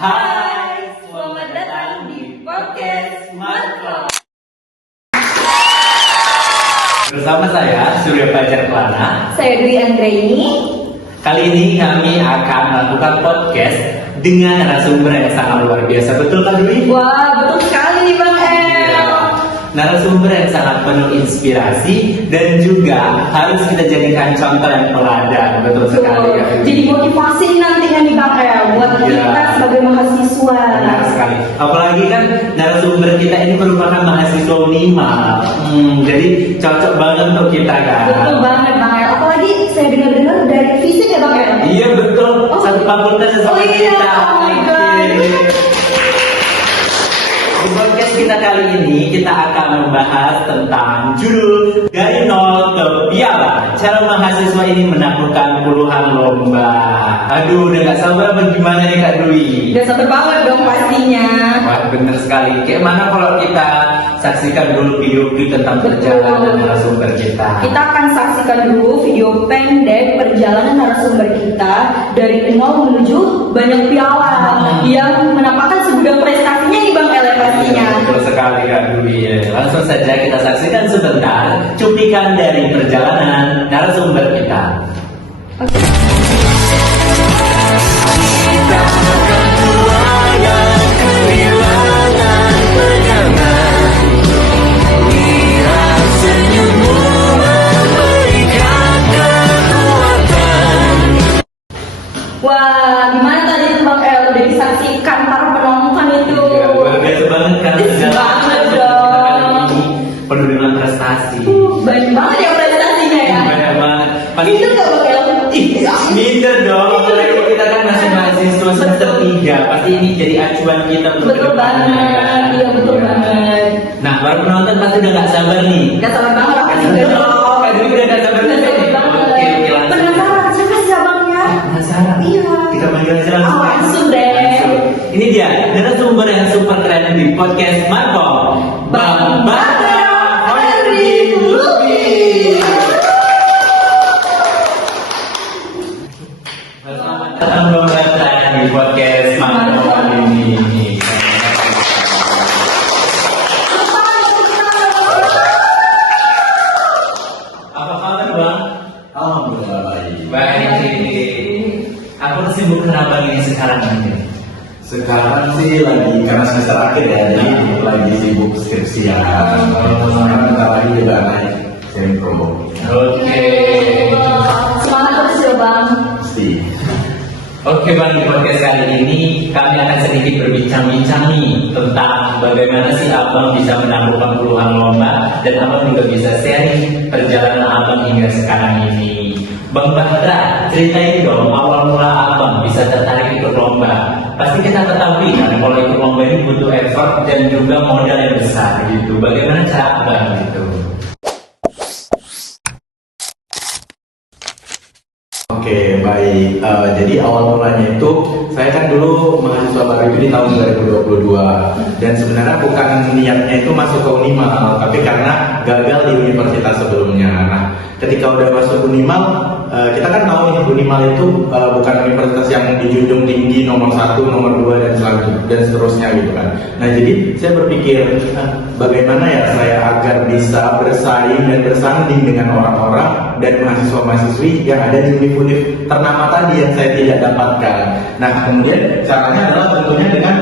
Hai, selamat datang di podcast Marco. Bersama saya Surya Fajar Kelana. Saya Dwi Anggraini. Kali ini kami akan melakukan podcast dengan narasumber yang sangat luar biasa. Betul kan Dwi? Wah, betul sekali nih Bang El. Narasumber yang sangat penuh inspirasi dan juga harus kita jadikan contoh yang teladan. Betul sekali ya. Jadi motivasi nantinya nih Bang El buat kita sebagai mahasiswa. Benar sekali. Apalagi kan narasumber kita ini merupakan mahasiswa Unimal. Jadi cocok banget untuk kita kan. Betul banget Bang El. Apalagi saya dengar-dengar dari fisik ya Bang El. Iya betul. Satu fakultas sama kita. Oh my god. Di podcast kita kali ini kita akan membahas tentang judul Dari Nol ke Piala. Cara mahasiswa ini menaklukkan puluhan lomba. Aduh, udah gak sabar bagaimana nih Kak Dwi? Udah sabar banget dong pastinya. Wah, bener sekali. Kayak mana kalau kita saksikan dulu video klip tentang perjalanan narasumber kita? Kita akan saksikan dulu video pendek perjalanan narasumber kita dari nol menuju banyak piala yang menampakkan segudang prestasinya nih Bang El pastinya. Betul sekali Kak Dwi. Langsung saja kita saksikan sebentar cuplikan dari perjalanan narasumber kita. Wah, gimana tadi tuh Bang El udah disaksikan para penonton itu? Iya, luar biasa banget kan Banget dong. Penuh dengan prestasi. Banyak banget ya prestasinya ya. Banyak banget. Itu gak Bang El? Minder dong. Apalagi kita kan masih mahasiswa semester 3. Pasti ini jadi acuan kita untuk Betul banget. Iya betul banget. Nah, para penonton pasti udah gak sabar nih. Gak sabar banget aku juga dong. Kak Dwi udah gak sabar Udah nih. sabar banget. Oke, langsung. Penasaran siapa sih abangnya? Penasaran? Iya. Kita panggil aja langsung. Langsung deh. Ini dia narasumber yang super keren di podcast Marco. Bang Bara Henry Lubis. Selamat datang Bang Bara di podcast Marco kali ini. Apa kabar Bang? Alhamdulillah baik. Baik. Aku sibuk kenapa ini sekarang ini? Sekarang sih lagi karena semester akhir ya, jadi lagi sibuk skripsian. Sekarang bentar lagi juga naik sempro. Oke. Semangat terus ya Bang. Pasti. Oke Bang, di podcast kali ini kami akan sedikit berbincang-bincang nih tentang bagaimana sih Abang bisa menaklukkan puluhan lomba dan Abang juga bisa sharing perjalanan Abang hingga sekarang ini. Bang Bara, ceritain dong awal mula Abang bisa tertarik ikut lomba. Pasti kita ketahui kan kalau ikut lomba ini butuh effort dan juga modal yang besar gitu. Bagaimana cara Abang gitu? Oke, baik. Jadi awal mulanya itu saya kan dulu mahasiswa baru itu di tahun 2022 dan sebenarnya bukan niatnya itu masuk ke Unimal, tapi karena gagal di universitas sebelumnya. Nah, ketika udah masuk Unimal, kita kan tahu nih Unimal itu bukan universitas yang dijunjung tinggi nomor 1, nomor 2 dan selanjutnya dan seterusnya gitu kan. Nah, jadi saya berpikir bagaimana ya saya agar bisa bersaing dan bersanding dengan orang-orang dan mahasiswa-mahasiswi yang ada di univ-univ ternama tadi yang saya tidak dapatkan. Nah, kemudian caranya adalah tentunya dengan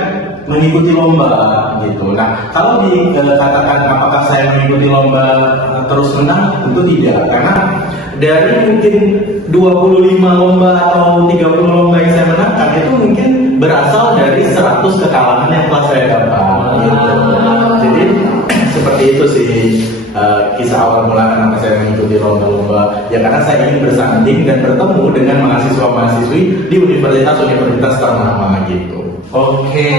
mengikuti lomba gitu. Nah, kalau dikatakan apakah saya mengikuti lomba terus menang, tentu tidak, karena dari mungkin 25 lomba atau 30 lomba yang saya menangkan itu mungkin berasal dari 100 kekalahan yang telah saya dapat gitu. Jadi seperti itu sih kisah awal mula kenapa saya mengikuti lomba-lomba, ya karena saya ingin bersanding dan bertemu dengan mahasiswa-mahasiswi di universitas-universitas ternama gitu. Oke,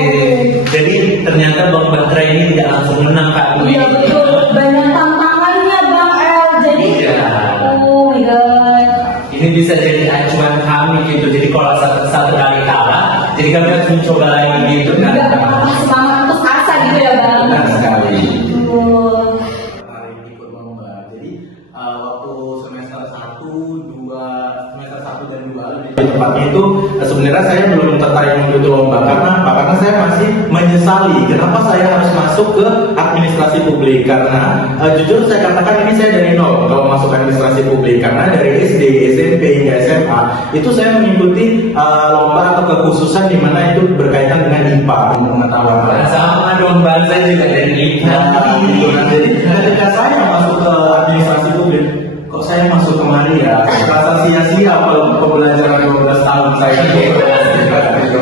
jadi ternyata Bang Bara ini tidak langsung menang Kak Dwi. Iya betul, banyak tantangannya Bang El. Jadi, Iya. oh my god. Ini bisa jadi acuan kami gitu. Jadi kalau satu kali kalah, jadi kami harus mencoba lagi gitu kan. Juga semangat putus asa gitu ya Bang. Benar sekali. Betul. Ikut lomba. Jadi waktu semester 1, 2, semester 1 dan 2 lebih tepatnya itu sebenarnya saya belum tertarik mengikuti lomba karena saya masih menyesali kenapa saya harus masuk ke administrasi publik, karena jujur saya katakan ini saya dari nol kalau masuk administrasi publik, karena dari SD, SMP hingga SMA itu saya mengikuti lomba atau kekhususan di mana itu berkaitan dengan IPA, pengetahuan. Sama dong, Bang, saya juga dari IPA. Jadi ketika saya masuk ke administrasi publik, kok saya masuk kemari ya, rasa sia-sia pembelajaran 12 tahun saya.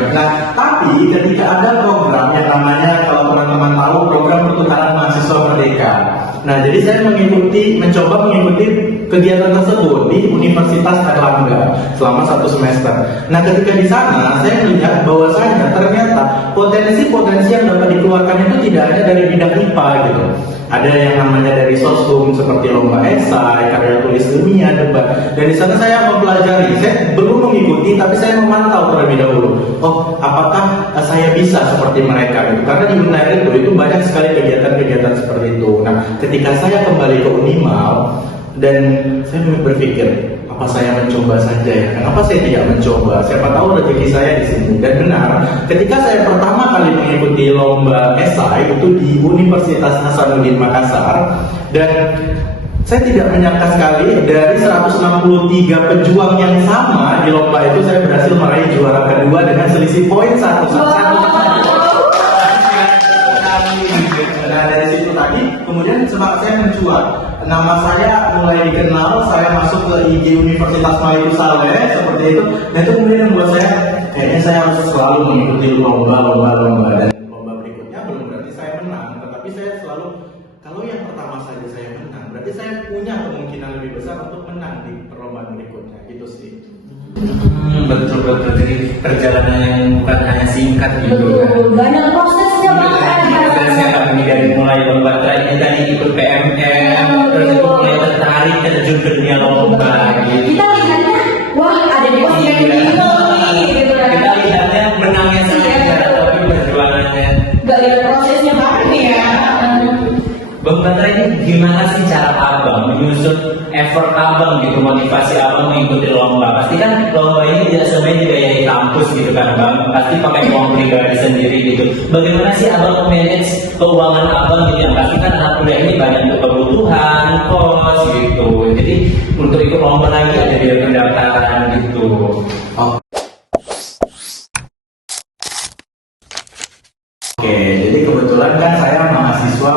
Nah, tapi ketika ada program yang namanya, kalau teman-teman tahu, program pertukaran mahasiswa merdeka. Nah, jadi saya mencoba mengikuti kegiatan tersebut di Universitas Airlangga selama 1 semester. Nah, ketika di sana saya melihat bahwasanya ternyata potensi-potensi yang dapat dikeluarkan itu tidak hanya dari bidang IPA gitu. Ada yang namanya dari soshum seperti lomba esai, karya tulis ilmiah, debat. Dan di sana saya mempelajari, saya belum mengikuti, tapi saya memantau terlebih dahulu. Oh, apakah saya bisa seperti mereka? Gitu. Karena di Unair itu banyak sekali kegiatan-kegiatan seperti itu. Nah, ketika saya kembali ke Unimal dan saya berpikir, apa saya mencoba saja ya? Kenapa saya tidak mencoba? Siapa tahu rezeki saya di sini. Dan benar, ketika saya pertama kali mengikuti lomba esai itu di Universitas Hasanuddin Makassar, dan saya tidak menyangka sekali dari 163 pejuang yang sama di lomba itu saya berhasil meraih juara kedua dengan selisih poin 1. Nah, dari situ tadi kemudian semangat saya mencuat. Nama saya mulai dikenal, saya masuk ke IG Universitas Maiku Saleh seperti itu. Dan itu kemudian membuat saya kayaknya saya harus selalu mengikuti lomba. Dan lomba berikutnya belum berarti saya menang, tetapi saya selalu, kalau yang pertama saja saya menang, berarti saya punya kemungkinan lebih besar untuk menang di perlombaan berikutnya. Gitu sih. Betul. Jadi perjalanan yang bukan hanya singkat gitu. Betul, banyak prosesnya banget. Prosesnya kami dari mulai lomba terakhir tadi ikut PMM, terus itu mulai tertarik terjun ke dunia lomba gitu. Kita lihatnya, wah ada di posisi yang tinggi gitu kan. Kita lihatnya menangnya saja, tapi perjuangannya. Gak lihat prosesnya banget ya. Bang Batra, ini gimana sih cara abang menyusun effort abang gitu, motivasi abang mengikuti lomba? Pasti kan lomba ini tidak semuanya dibiayai kampus gitu kan bang, pasti pakai uang pribadi sendiri gitu. Bagaimana sih abang manage keuangan abang gitu? Yang pasti kan anak kuliah ini banyak untuk kebutuhan, kos gitu. Jadi untuk ikut lomba lagi ada biaya pendaftaran gitu. Oke, jadi kebetulan kan saya mahasiswa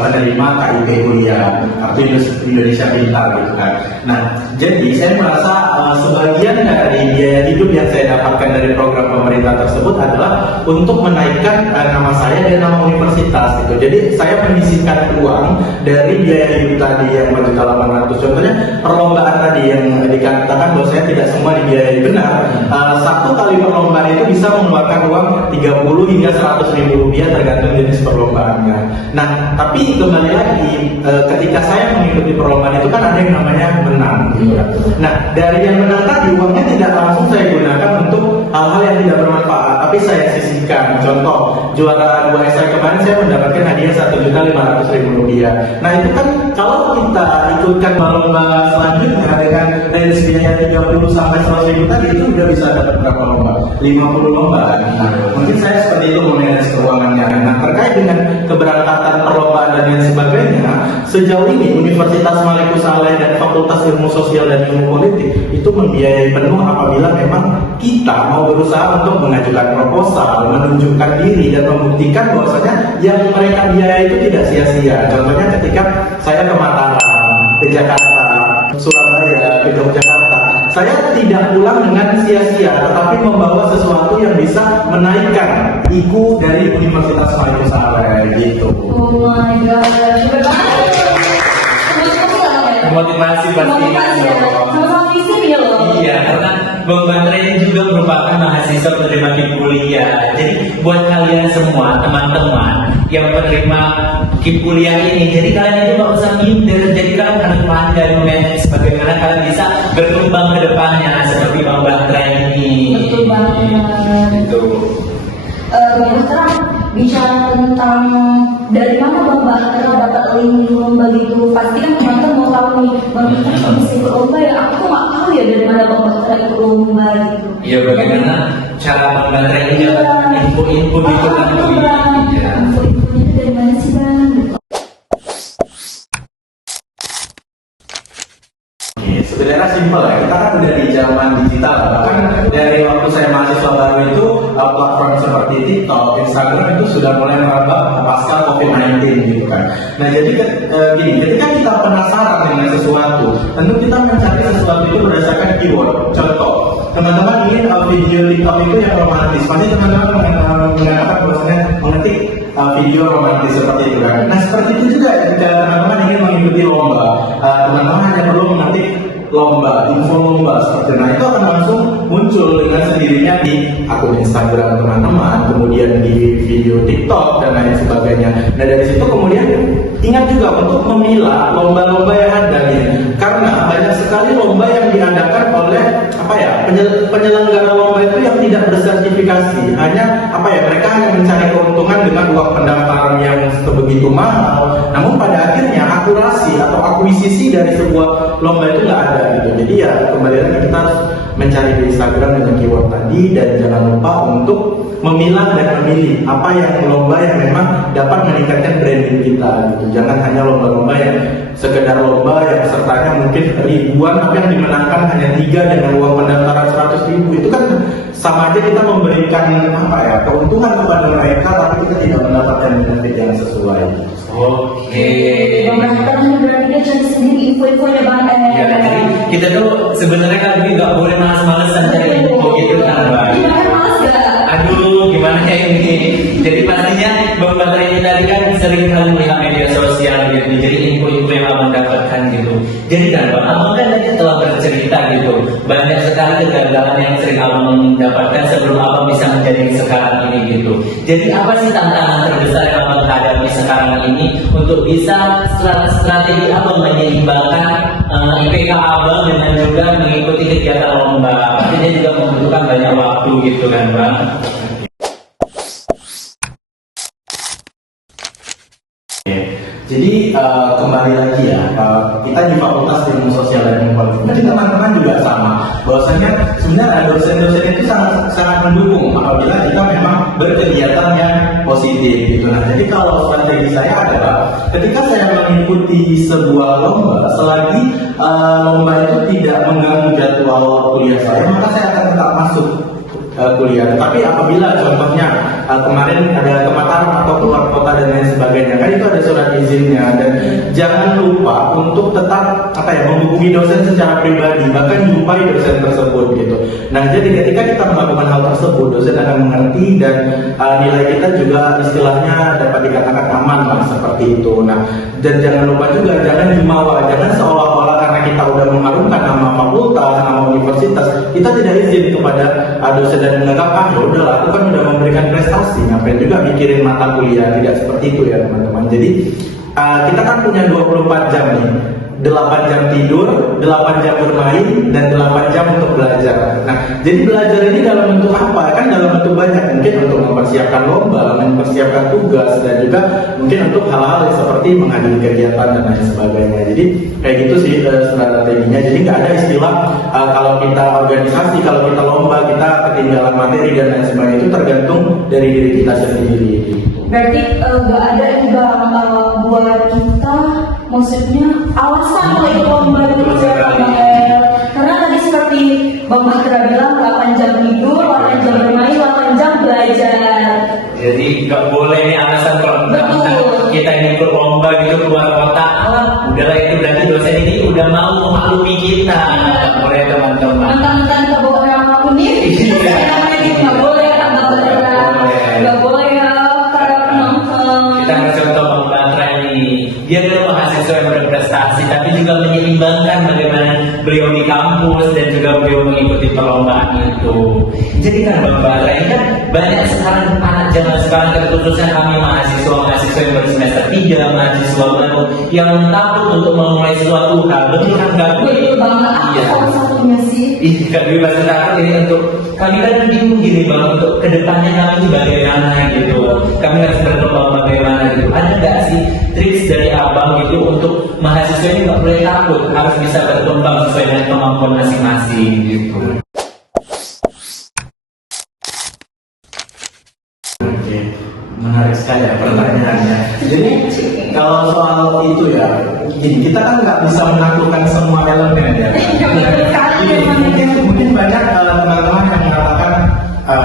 penerima KIP kuliah, kartu Indonesia Pintar gitu kan. Nah, jadi saya merasa sebagian dari biaya hidup yang saya dapatkan dari program pemerintah tersebut adalah untuk menaikkan nama saya dan nama universitas gitu. Jadi saya menyisihkan uang dari biaya hidup tadi yang 4.800.000. Contohnya perlombaan tadi yang dikatakan bahwa saya tidak semua dibiayai, benar. Satu kali perlombaan itu bisa mengeluarkan uang 30 hingga 100.000 rupiah tergantung jenis perlombaannya. Nah, tapi kembali lagi, ketika saya mengikuti perlombaan itu kan ada yang namanya menang gitu kan. Nah, dari yang menang tadi uangnya tidak langsung saya gunakan untuk hal-hal yang tidak bermanfaat, tapi saya sisihkan. Contoh, juara 2 esai kemarin saya mendapatkan hadiah 1.500.000 rupiah. Nah, itu kan kalau kita ikutkan lomba selanjutnya dengan dari biaya 30 sampai 100.000 tadi, itu udah bisa dapat berapa lomba? 50 lomba. Nah, mungkin saya seperti itu memanage keuangannya. Nah, terkait dengan keberangkatan perlombaan dan lain sebagainya, sejauh ini Universitas Maiku Saleh dan Fakultas Ilmu Sosial dan Ilmu Politik itu membiayai penuh apabila memang kita mau berusaha untuk mengajukan proposal, menunjukkan diri dan membuktikan bahwasanya yang mereka biayai itu tidak sia-sia. Contohnya ketika saya ke Mataram, ke Jakarta, Surabaya, ke Yogyakarta, saya tidak pulang dengan sia-sia, tetapi membawa sesuatu yang bisa menaikkan IQ dari Universitas Maiku Saleh gitu. Oh my god, super banget. Motivasi pasti. Sama visi ya loh. Iya, karena Bang Batra ini juga merupakan mahasiswa penerima KIP kuliah. Jadi buat kalian semua teman-teman yang penerima KIP kuliah ini, jadi kalian itu nggak usah minder. Jadi kalian harus pandai manage bagaimana kalian bisa berkembang ke depannya seperti Bang Batra ini. Betul banget. Gitu. Sekarang bicara tentang dari mana Bang Batra dapat link lomba gitu, pasti kan teman-teman mau tahu nih Bang Batra kok bisa ikut lomba ya, aku tuh nggak tahu ya dari mana Bang Batra ikut lomba gitu. Iya, bagaimana cara Bang Batra ini dapat info info-info gitu kan Bu. Iya. Info-infonya itu dari mana sih Bang? Sebenarnya simpel ya, kita kan udah di zaman digital, bahkan dari waktu saya mahasiswa baru itu platform seperti TikTok, Instagram itu sudah mulai merambah pasca COVID-19 gitu kan. Nah jadi gini, ketika kita penasaran dengan sesuatu, tentu kita mencari sesuatu itu berdasarkan keyword. Contoh, teman-teman ingin video TikTok itu yang romantis, pasti teman-teman mengatakan bahwasanya mengetik video romantis seperti itu kan. Nah seperti itu juga jika teman-teman ingin mengikuti lomba, teman-teman hanya perlu mengetik lomba, info lomba seperti itu. Nah itu akan langsung muncul dengan sendirinya di akun Instagram teman-teman, kemudian di video TikTok dan lain sebagainya. Nah dari situ kemudian ingat juga untuk memilah lomba-lomba yang ada nih, karena banyak sekali lomba yang diadakan oleh penyelenggara lomba itu yang tidak bersertifikasi. Hanya mereka hanya mencari keuntungan dengan uang pendaftaran yang sebegitu mahal. Namun pada akhirnya akurasi atau akuisisi dari sebuah lomba itu nggak ada gitu. Jadi ya kembali lagi kita harus mencari di Instagram dengan keyword tadi, dan jangan lupa untuk memilah dan memilih apa yang lomba yang memang dapat meningkatkan branding kita gitu. Jangan hanya lomba-lomba yang sekedar lomba yang pesertanya mungkin ribuan tapi yang dimenangkan hanya 3 dengan uang pendaftaran 100.000. Itu kan sama aja kita memberikan keuntungan kepada mereka tapi kita tidak mendapatkan benefit yang sesuai. Oke. Bang Rahman berarti dia cari sendiri info-infonya Bang. Ya, jadi kita tuh sebenarnya kan nggak boleh malas-malesan cari info gitu kan Bang. Gimana males gak? Aduh, gimana ya ini? Jadi pastinya Bang Batra ini tadi kan sering kali melihat media sosial gitu. Jadi info-info yang Abang dapatkan gitu. Jadi kan Bang, Abang kan tadi telah bercerita gitu. Banyak sekali kegagalan yang sering Abang dapatkan sebelum Abang bisa menjadi sekarang ini gitu. Jadi apa sih tantangan terbesar yang Abang hadapi sekarang ini untuk bisa strategi Abang menyeimbangkan IPK Abang dengan juga mengikuti kegiatan lomba? Pastinya juga membutuhkan banyak waktu gitu kan Bang. Jadi kembali lagi ya, kita di Fakultas Ilmu Sosial dan Politik. Jadi teman-teman juga sama, bahwasanya sebenarnya dosen-dosen itu sangat mendukung apabila kita memang berkegiatan yang positif gitu. Nah, jadi kalau strategi saya adalah ketika saya mengikuti sebuah lomba, selagi lomba itu tidak mengganggu jadwal kuliah saya, maka saya akan tetap masuk kuliah. Tapi apabila contohnya kemarin ada kemataran atau keluar kota dan lain sebagainya, kan itu ada surat izinnya, dan jangan lupa untuk tetap menghubungi dosen secara pribadi, bahkan jumpai dosen tersebut gitu. Nah jadi ketika kita melakukan hal tersebut, dosen akan mengerti dan nilai kita juga istilahnya dapat dikatakan aman lah seperti itu. Nah dan jangan lupa juga jangan jumawa, jangan seolah-olah karena kita udah mengharumkan nama fakultas, nama universitas, kita tidak izin kepada dosen dan menganggap ya udahlah aku kan udah memberikan prestasi, ngapain juga mikirin mata kuliah. Tidak seperti itu ya teman-teman. Jadi kita kan punya 24 jam nih, 8 jam tidur, 8 jam bermain, dan 8 jam untuk belajar. Nah, jadi belajar ini dalam bentuk apa? Kan dalam bentuk banyak, mungkin untuk mempersiapkan lomba, mempersiapkan tugas, dan juga mungkin untuk hal-hal yang seperti menghadiri kegiatan dan lain sebagainya. Jadi kayak gitu sih strateginya. Jadi nggak ada istilah kalau kita organisasi, kalau kita lomba, kita ketinggalan materi dan lain sebagainya. Itu tergantung dari diri kita sendiri. Berarti nggak ada juga buat kita, maksudnya alasan kalau ikut lomba itu karena tadi seperti Bang Batra bilang 8 jam tidur, 8 jam bermain, 8 jam belajar. Jadi nggak boleh nih alasan kalau kita ini ikut lomba gitu keluar kota, udahlah itu berarti dosen ini udah mau memaklumi kita. Nggak boleh teman-teman. Mentang-mentang kita bawa orang unik, saya gitu nggak boleh, nggak boleh ya para penonton. Kita ngasih contoh Bang Batra ini, dia adalah mahasiswa yang berprestasi, tapi juga menyeimbangkan bagaimana beliau di kampus dan juga beliau mengikuti perlombaan itu. Jadi kan Bang Batra ini kan banyak sekarang anak zaman sekarang, terkhususnya kami mahasiswa yang bersemester 3, mahasiswa baru yang takut untuk memulai suatu hal. Betul kan Kak? Betul banget. Iya. Salah satunya sih. Kak Dwi masih takut ini untuk kami kan bingung gini Bang, untuk kedepannya kami ini bagaimana gitu. Kami harus berkembang bagaimana gitu. Ada nggak sih triks dari Abang gitu untuk mahasiswa ini nggak boleh takut, harus bisa berkembang sesuai dengan kemampuan masing-masing gitu. Oke, menarik sekali ya pertanyaannya. Jadi kalau soal itu ya, gini, kita kan nggak bisa menaklukkan semua elemen ya. Mungkin banyak teman-teman yang mengatakan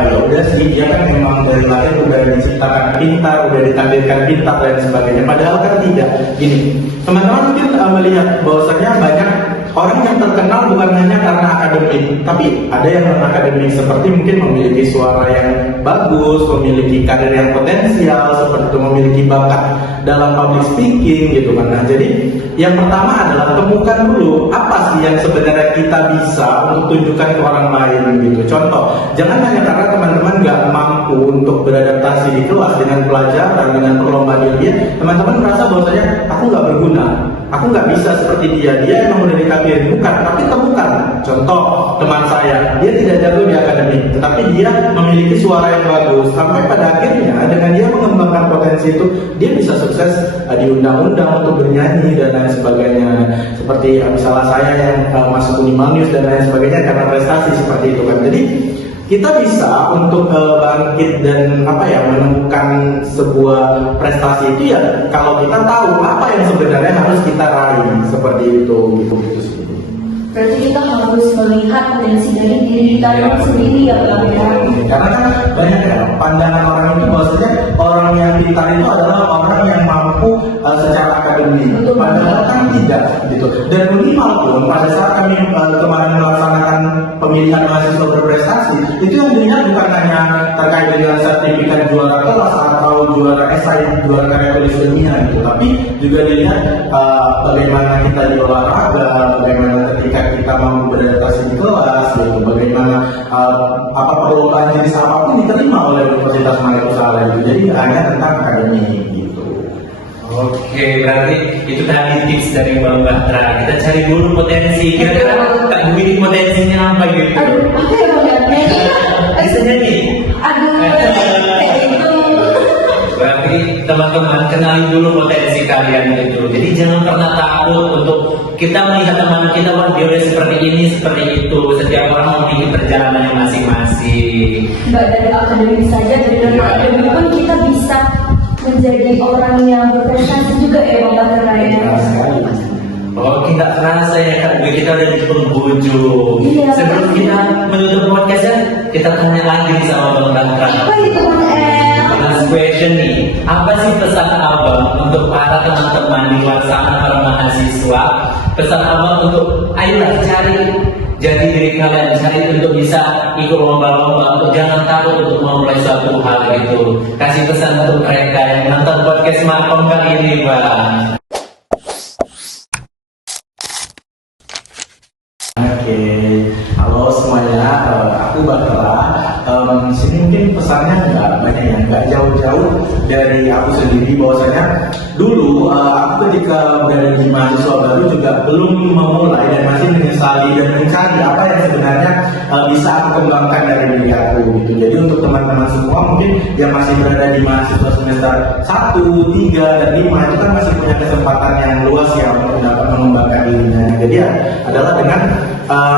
ya udah sih, dia kan memang dari lahir udah diciptakan pintar, udah ditakdirkan pintar dan sebagainya. Padahal kan tidak. Gini, teman-teman mungkin melihat bahwasanya banyak orang yang terkenal bukan hanya karena akademik, tapi ada yang non akademik seperti mungkin memiliki suara yang bagus, memiliki karir yang potensial, seperti itu memiliki bakat dalam public speaking gitu kan. Nah, jadi yang pertama adalah temukan dulu apa sih yang sebenarnya kita bisa untuk tunjukkan ke orang lain gitu. Contoh, jangan hanya karena teman-teman nggak mampu untuk beradaptasi di kelas dengan pelajaran, dengan perlombaan ilmiah, teman-teman merasa bahwasanya aku nggak berguna, aku nggak bisa seperti dia emang udah ditakdirin. Bukan, tapi temukan. Contoh, teman saya, dia tidak jago di akademik, tetapi dia memiliki suara yang bagus. Sampai pada akhirnya dengan dia mengembangkan potensi itu, dia bisa sukses diundang-undang untuk bernyanyi dan lain sebagainya. Seperti misalnya saya yang masuk Unimanius dan lain sebagainya karena prestasi seperti itu kan. Jadi kita bisa untuk bangkit dan menemukan sebuah prestasi itu ya kalau kita tahu apa yang sebenarnya harus kita raih seperti itu gitu sih. Berarti kita harus melihat potensi dari diri kita sendiri ya Bang ya. Karena kan banyak ya pandangan orang itu bahwasanya orang yang pintar itu adalah orang yang mampu secara akademik. Padahal kan tidak gitu. Dan minimal pun pada saat kami kemarin melaksanakan pemilihan mahasiswa berprestasi, itu yang dilihat bukan hanya terkait dengan sertifikat juara kelas atau juara esai, juara karya tulis ilmiah gitu, tapi juga dilihat bagaimana kita di olahraga, bagaimana ketika kita mampu beradaptasi di kelas, gitu, bagaimana perlombaan jenis apapun diterima oleh Universitas Malaysia gitu. Jadi nggak hanya tentang akademik gitu. Oke, berarti itu tadi tips dari Bang Batra. Kita cari dulu potensi. Kira-kira Kak Dwi ini potensinya apa gitu? Aduh, apa ya Bang ya? Bisa nyanyi? Aduh, kayak gitu. Berarti teman-teman kenali dulu potensi kalian itu. Jadi jangan pernah takut untuk kita melihat teman kita, wah dia udah seperti ini, seperti itu. Setiap orang memiliki perjalanannya masing-masing. Nggak dari akademik saja, dari akademik pun kita bisa menjadi orang yang berprestasi juga ya Bang Batra ya. Oh, kita terasa ya Kak Dwi, kita udah di penghujung. Iya. Sebelum kita menutup podcastnya, kita tanya lagi sama Bang Batra. Apa itu Bang El? Last question nih, apa sih pesan abang untuk para teman-teman di luar sana, para mahasiswa? Pesan abang untuk ayolah cari jadi diri kalian, cari untuk bisa ikut lomba-lomba, untuk jangan takut untuk memulai suatu hal gitu. Kasih pesan untuk mereka yang nonton podcast Makom kali ini, Bang. Oke, halo semuanya, aku Batra. Sini mungkin pesannya nggak banyak ya, nggak jauh-jauh dari aku sendiri. Bahwasanya dulu aku ketika berada di mahasiswa baru juga belum memulai dan masih menyesali dan mencari apa yang sebenarnya bisa aku kembangkan dari diri aku gitu. Jadi untuk teman-teman semua mungkin yang masih berada di mahasiswa semester 1, 3, dan 5 itu kan masih punya kesempatan yang luas ya untuk dapat mengembangkan dirinya. Jadi ya adalah dengan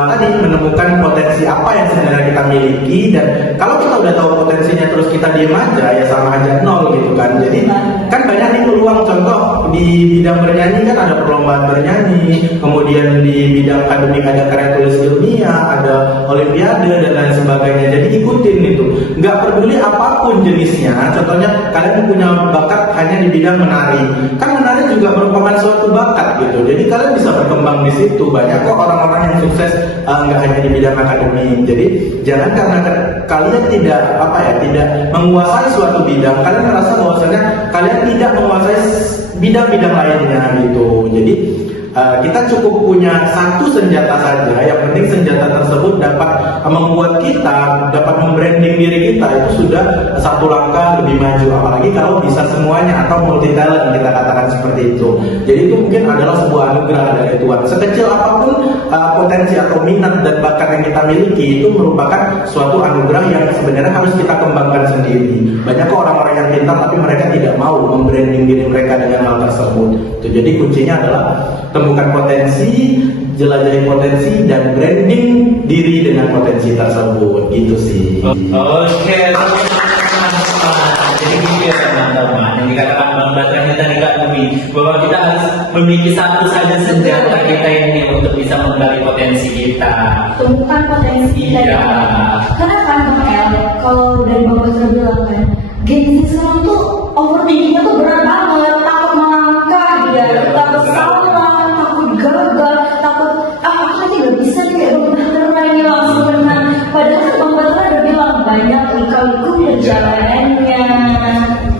tadi menemukan potensi apa yang sebenarnya kita miliki, dan kalau kita udah tahu potensinya terus kita diem aja ya sama aja nol gitu kan. Jadi kan banyak nih peluang, contoh di bidang bernyanyi kan ada perlombaan bernyanyi, kemudian di bidang akademik ada karya tulis ilmiah, ada olimpiade dan lain sebagainya. Jadi ikutin itu, nggak peduli apapun jenisnya. Contohnya kalian punya bakat hanya di bidang menari, kan menari juga merupakan suatu bakat gitu. Jadi kalian bisa berkembang di situ. Banyak kok orang-orang yang sukses nggak hanya di bidang akademik. Jadi jangan karena kalian tidak tidak menguasai suatu bidang, kalian merasa bahwasanya kalian tidak menguasai bidang-bidang lainnya gitu. Jadi kita cukup punya satu senjata saja. Yang penting senjata tersebut dapat membuat kita dapat membranding diri kita, itu sudah satu langkah lebih maju. Apalagi kalau bisa semuanya atau multi talent kita katakan seperti itu. Jadi itu mungkin adalah sebuah anugerah dari Tuhan. Sekecil apapun potensi atau minat dan bakat yang kita miliki, itu merupakan suatu anugerah yang sebenarnya harus kita kembangkan sendiri. Banyak orang-orang yang pintar tapi mereka tidak mau membranding diri mereka dengan hal tersebut. Jadi kuncinya adalah temukan potensi, jelajahi potensi, dan branding diri dengan potensi tersebut. Gitu sih. Oke, nih bahwa kita harus memiliki satu saja senjata kita ini untuk bisa menggali potensi kita. Temukan potensi kita. Iya. Karena kan Bang El, kalau dari Bang Basra bilang kan, Gen Z sekarang tuh overthinkingnya tuh berat banget, takut melangkah, ya, takut salah, takut gagal, takut aku nanti gak bisa nih kayak Bang Basra ini langsung menang. Padahal kan Bang Basra udah bilang banyak lika-liku perjalanannya.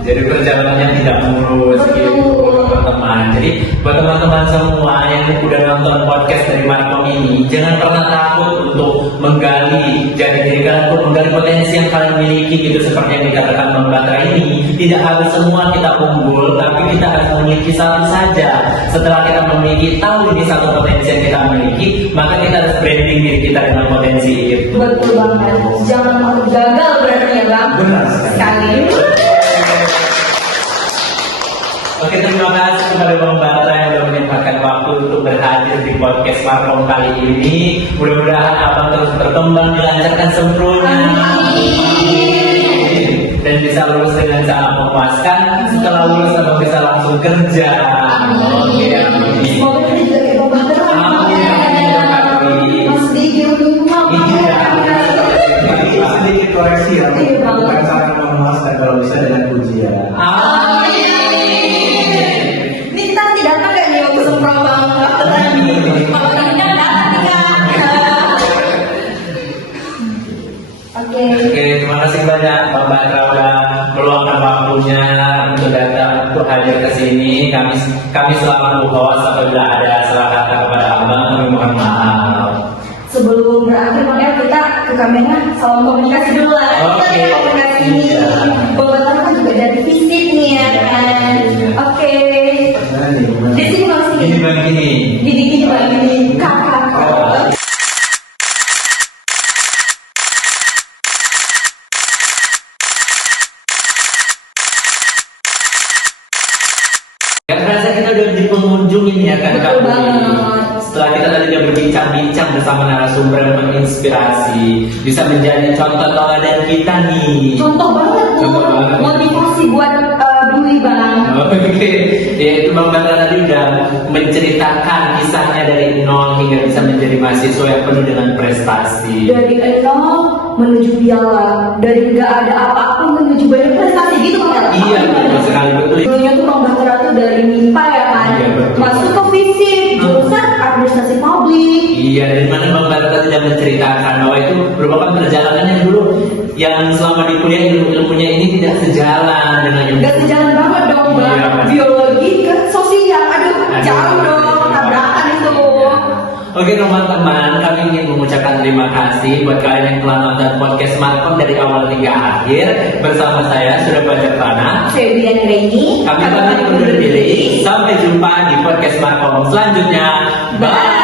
Jadi perjalanannya tidak mulus gitu teman-teman. Jadi buat teman-teman semua yang udah nonton podcast dari Markom ini, jangan pernah takut untuk menggali jati diri kalian, untuk menggali potensi yang kalian miliki gitu seperti yang dikatakan Bang Batra ini. Tidak harus semua kita unggul, tapi kita harus memiliki satu saja. Setelah kita memiliki tahu ini satu potensi yang kita miliki, maka kita harus branding diri kita dengan potensi itu. Betul banget. Jangan takut gagal berarti ya Bang. Benar sekali. Oke, terima kasih kepada Bang Batra yang sudah menyempatkan waktu untuk berhadir di podcast Markom kali ini. Mudah-mudahan abang terus berkembang, dilancarkan sempurna, dan bisa lulus dengan sangat memuaskan. Setelah lulus abang bisa langsung kerja. Oke, amin. Semoga kita juga kayak Bang Batra. Amin. Mas Digi rumah. Iya. Sedikit koreksi ya, Iya, Bang. bukan sangat memuaskan kalau bisa dengan pujian. Minta tidak datang kayak nih waktu semprong Bang Batra. Kalau tidak datang tidak. Oke. Oke, terima kasih banyak Bang Batra udah meluangkan waktunya untuk datang untuk hadir ke sini. Kami selalu host apabila ada salah kata kepada abang, kami mohon maaf. Sebelum berakhir makanya kita ke kamera salam komunikasi dulu lah. Kita Oke. ada komunikasi ini. Iya. Bang Batra kan juga dari visit nih ya kan. Oke. Di sini Bang Ini sini. begini. Gini Bang ini kakak. Gak terasa kita udah di pengunjung ini ya kan Betul Kak? banget. Setelah kita tadi udah berbincang-bincang bersama narasumber yang menginspirasi, bisa menjadi contoh teladan kita nih. Contoh banget tuh. Contoh banget. Motivasi buat Dwi Bang. Oke, ya itu Bang Batra tadi udah menceritakan kisahnya dari nol hingga bisa menjadi mahasiswa yang penuh dengan prestasi. Dari nol menuju piala, dari nggak ada apa-apa menuju banyak prestasi gitu kan? Iya, betul sekali, betul. Dulunya tuh Bang Batra tuh dari MIPA ya kan, Iya, betul. masuk ke FISIP, jurusan administrasi publik. Iya, dari mana Bang Batra tidak menceritakan bahwa itu merupakan perjalanannya dulu yang selama di kuliah ilmu-ilmunya ini tidak sejalan dengan ilmu. Gak sejalan banget dong Bang, Iya, Mas. biologi ke sosial, aduh jauh dong, tabrakan itu. Oke teman-teman, kami ingin mengucapkan terima kasih buat kalian yang telah nonton podcast Markom dari awal hingga akhir. Bersama saya sudah Bajar Fana. Febrian Reini. Kami pamit undur diri. Sampai jumpa di podcast Markom selanjutnya. Bye.